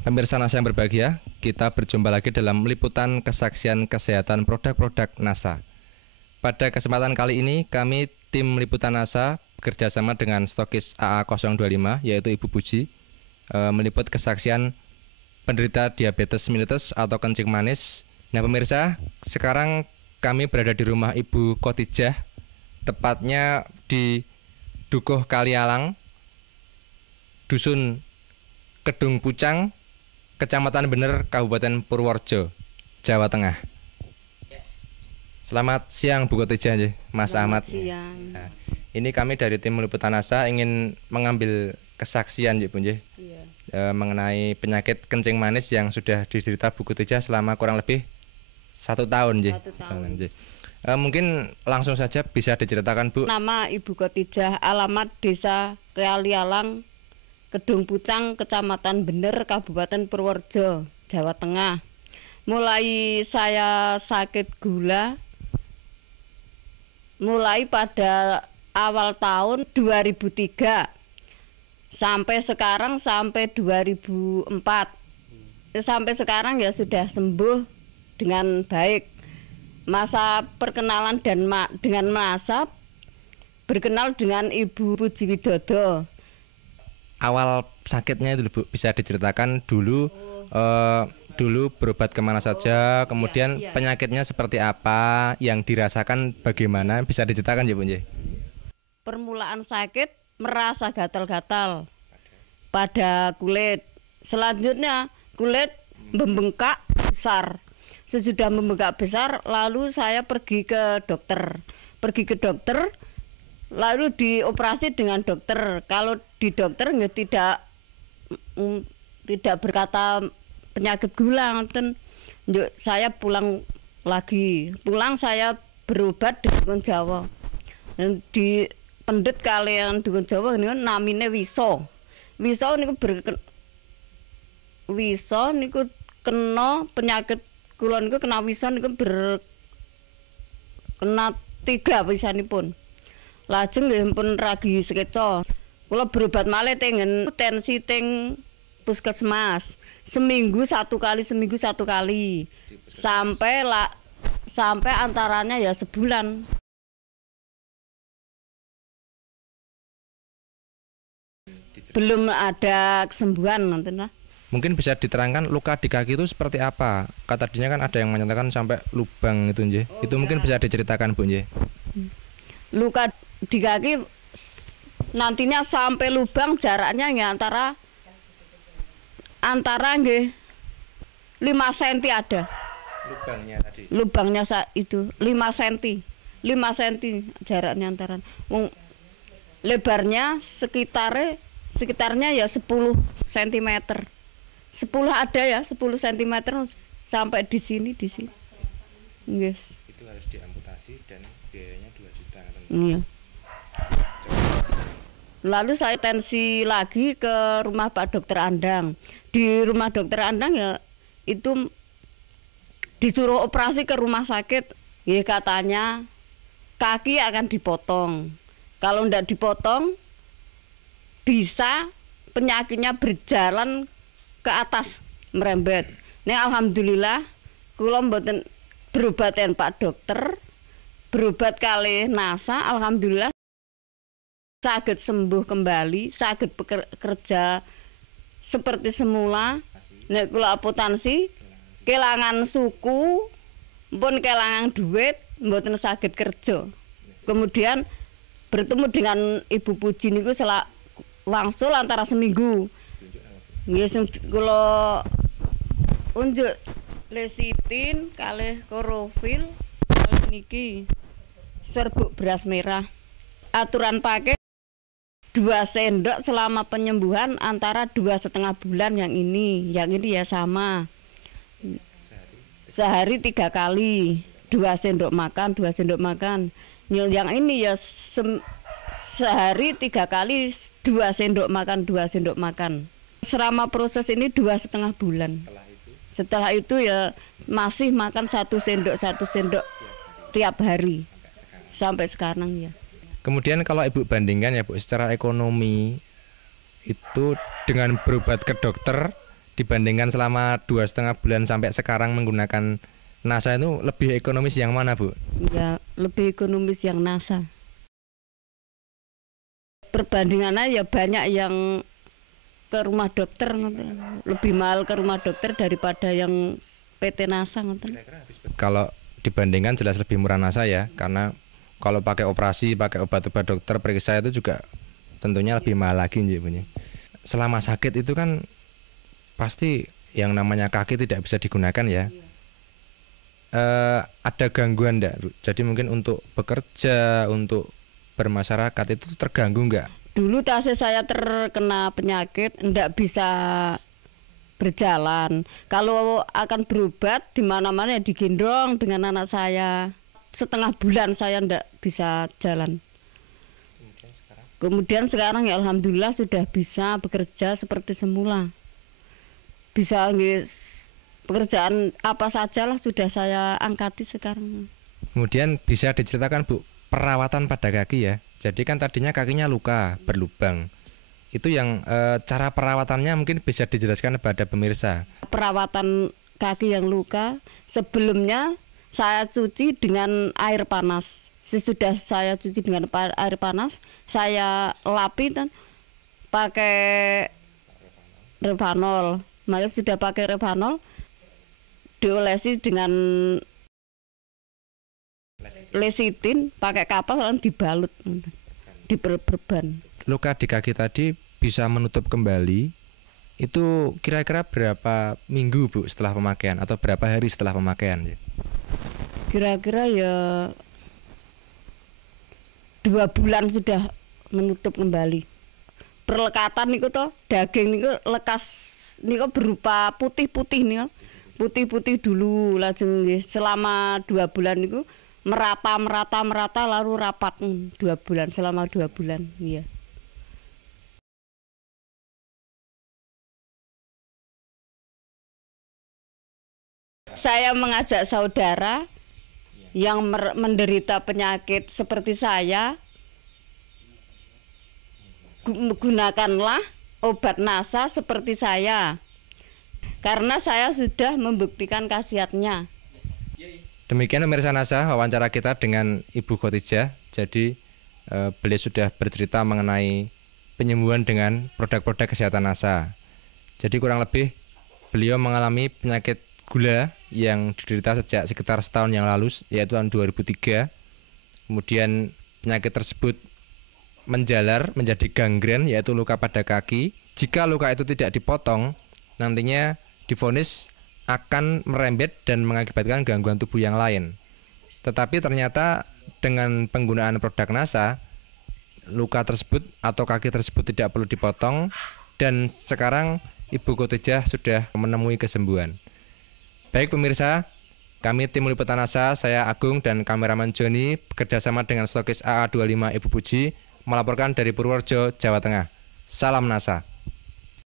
Pemirsa NASA yang berbahagia, kita berjumpa lagi dalam liputan kesaksian kesehatan produk-produk NASA. Pada kesempatan kali ini, kami tim liputan NASA bekerjasama dengan stokis AA025, yaitu Ibu Puji, meliput kesaksian penderita diabetes mellitus atau kencing manis. Nah pemirsa, sekarang kami berada di rumah Ibu Khotijah, tepatnya di Dukuh Kalialang, Dusun Kedung Pucang, Kecamatan Bener, Kabupaten Purworejo, Jawa Tengah. Selamat siang Bu Khotijah, Mas Ahmad. Siang. Nah, ini kami dari tim liputan NASA ingin mengambil kesaksian Bu, Iya. mengenai penyakit kencing manis yang sudah diderita Bu Khotijah selama kurang lebih 1 tahun. 1 tahun. Mungkin langsung saja bisa diceritakan Bu. Nama Ibu Khotijah, alamat Desa Kalialang, Kedung Pucang, Kecamatan Bener, Kabupaten Purworejo, Jawa Tengah. Mulai saya sakit gula mulai pada awal tahun 2003 sampai sekarang, sampai 2004. Sampai sekarang ya sudah sembuh dengan baik. Masa perkenalan dan dengan masa berkenal dengan Ibu Puji Widodo. Awal sakitnya itu Bu, bisa diceritakan dulu dulu berobat kemana saja, kemudian iya. penyakitnya seperti apa, yang dirasakan bagaimana, bisa diceritakan ya Bu? Permulaan sakit merasa gatal-gatal pada kulit. Selanjutnya kulit membengkak besar. Sesudah membengkak besar, lalu saya pergi ke dokter. Lalu dioperasi dengan dokter. Kalau di dokter nggak tidak berkata penyakit gula, ngoten. Saya pulang lagi. Pulang saya berobat di Dukun Jawa. Dan di pendet kalian Dukun Jawa ini kan namine Wiso. Wiso niku kena penyakit kula niku kena wiso niku kena 3 wisanipun. Lajeng nggih pun ragi sekeca. Kula berobat malih tengen tensi teng puskesmas. Seminggu satu kali. Sampai antaranya ya sebulan. Belum ada kesembuhan nanti lah. Mungkin bisa diterangkan luka di kaki itu seperti apa? Kata tadinya kan ada yang menyatakan sampai lubang itu nggih. Itu mungkin bisa diceritakan Bu nggih. Luka di kaki nantinya sampai lubang jaraknya ya antara nggih 5 cm ada. Lubangnya tadi. Lubangnya itu 5 cm. 5 cm jaraknya antara. Lebarnya sekitarnya ya 10 cm. 10 ada ya, 10 cm sampai di sini. Yes. Itu harus diamputasi dan biayanya 2 juta. Iya. Lalu saya tensi lagi ke rumah Pak Dokter Andang. Di rumah Dokter Andang ya itu disuruh operasi ke rumah sakit. Ya katanya kaki akan dipotong. Kalau ndak dipotong bisa penyakitnya berjalan ke atas merembet. Ini alhamdulillah kula mboten berobaten Pak Dokter, berobat kali NASA, alhamdulillah saged sembuh kembali, saged bekerja seperti semula. Nek kula apotansi kelangan suku, pun kelangan duit, mboten saged kerja. Kemudian bertemu dengan Ibu Puji niku wangsul antara seminggu. Nggih kula unjuk lesitin kalih klorofil kalih niki serbuk beras merah. Aturan pakai 2 sendok selama penyembuhan antara 2,5 bulan yang ini ya sama. Sehari 3 kali, 2 sendok makan. Yang ini ya sehari 3 kali 2 sendok makan. Selama proses ini 2,5 bulan. Setelah itu ya masih makan 1 sendok tiap hari sampai sekarang ya. Kemudian kalau Ibu bandingkan ya Bu, secara ekonomi itu dengan berobat ke dokter dibandingkan selama 2,5 bulan sampai sekarang menggunakan NASA itu lebih ekonomis yang mana, Bu? Ya, lebih ekonomis yang NASA. Perbandingannya ya banyak yang ke rumah dokter, lebih mahal ke rumah dokter daripada yang PT NASA. Kalau dibandingkan jelas lebih murah NASA ya, karena kalau pakai operasi, pakai obat-obat dokter periksa itu juga tentunya lebih mahal lagi, Bu. Selama sakit itu kan pasti yang namanya kaki tidak bisa digunakan ya. Ada gangguan enggak? Jadi mungkin untuk bekerja, untuk bermasyarakat itu terganggu enggak? Dulu tasnya saya terkena penyakit, enggak bisa berjalan. Kalau akan berobat di mana-mana ya digendong dengan anak saya. Setengah bulan saya enggak bisa jalan. Kemudian sekarang ya alhamdulillah sudah bisa bekerja seperti semula. Bisa pekerjaan apa sajalah sudah saya angkati sekarang. Kemudian bisa diceritakan, Bu, perawatan pada kaki ya. Jadi kan tadinya kakinya luka, berlubang. Itu yang cara perawatannya mungkin bisa dijelaskan kepada pemirsa. Perawatan kaki yang luka, sebelumnya saya cuci dengan air panas. Sesudah saya cuci dengan air panas, saya lapi dan pakai Revanol. Maka sudah pakai Revanol, diolesi dengan lesitin, pakai kapas lalu dibalut, diperban. Luka di kaki tadi bisa menutup kembali. Itu kira-kira berapa minggu, Bu, setelah pemakaian atau berapa hari setelah pemakaian? Kira-kira ya 2 bulan sudah menutup kembali. Perlekatan niku toh, daging niku lekas niku berupa putih-putih niku. Putih-putih dulu langsung selama 2 bulan niku merata lalu rapat 2 bulan, selama 2 bulan iya. Saya mengajak saudara yang menderita penyakit seperti saya, gunakanlah obat NASA seperti saya, karena saya sudah membuktikan khasiatnya. Demikian pemirsa NASA, wawancara kita dengan Ibu Khotijah. Jadi beliau sudah bercerita mengenai penyembuhan dengan produk-produk kesehatan NASA. Jadi kurang lebih beliau mengalami penyakit gula yang diderita sejak sekitar setahun yang lalu, yaitu tahun 2003. Kemudian penyakit tersebut menjalar menjadi gangren, yaitu luka pada kaki. Jika luka itu tidak dipotong, nantinya divonis akan merembet dan mengakibatkan gangguan tubuh yang lain. Tetapi ternyata dengan penggunaan produk NASA, luka tersebut atau kaki tersebut tidak perlu dipotong, dan sekarang Ibu Khotijah sudah menemui kesembuhan. Baik pemirsa, kami tim liputan NASA, saya Agung dan kameraman Joni bekerjasama dengan stokis AA25 Ibu Puji melaporkan dari Purworejo, Jawa Tengah. Salam NASA.